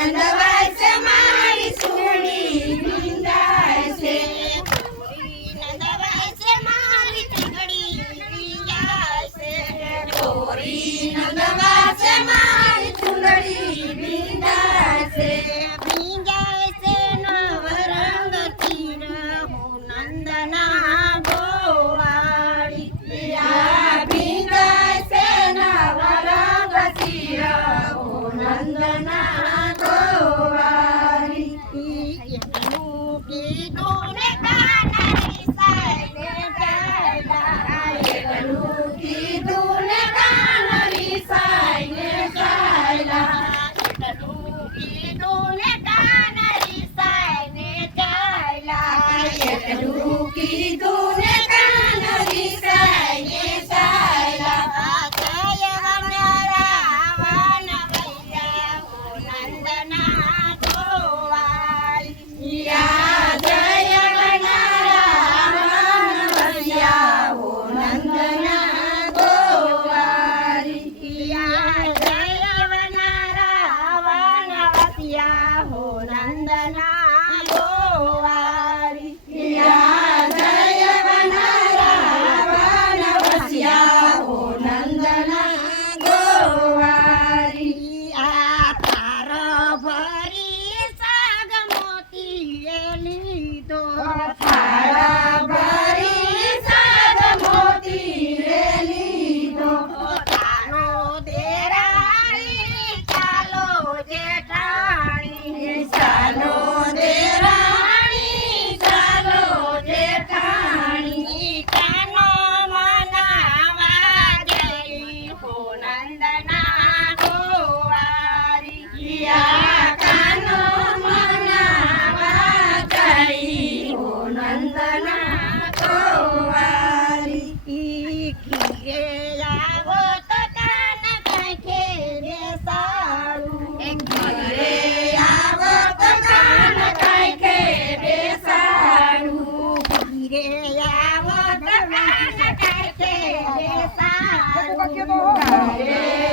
નંદવાય છે મારી સુડી વિંદાય છે ગોરી નંદવાય છે મારી ચીગડી વિંદાય છે ગોરી નંદવાય છે મારી ચુંદડી વિંદાય છે વિંદાય છે નવરંગ ચીર હું નંદના ગોવાળી વિંદાય છે નવરંગ ચીર હું નંદના ગોવાળી એટલું કીધું ને કાનારી સાઈને ચાલ્યા એટલું કીધું ને કાનારી સાઈને ચાલ્યા એટલું કીધું ને કાનારી સાઈને ચાલ્યા એટલું કીધું ને કાનારી સાઈને ચાલ્યા જય વનરાવન ભૈયા નંદના ગોવાળી જય વનરાવન ભૈયા નંદના ગોવાળી જય વનરાવન ભૈયા નંદના ગોવાળી જય વનરાવન ભૈયા નંદના ગોવાળી આ તાર ભરી સાગ મોતીએ લીધો થાળ ભરી સાગ મોતીએ લીધો તાનો દેરાણી ચાલો જેઠાણી ચાલો દેરાણી ચાલો જેઠાણી કાનો મનાવા જઈ હો નંદના ગોવાળી કાનો મનાવા જઈ હો નંદના ગોવાળી ઘીરે આવો તો કાન કાંખે બેસાડું ઘીરે આવો તો કાન કાંખે બેસાડું ઘીરે આવો તો કાન કાંખે બેસાડું ઘરે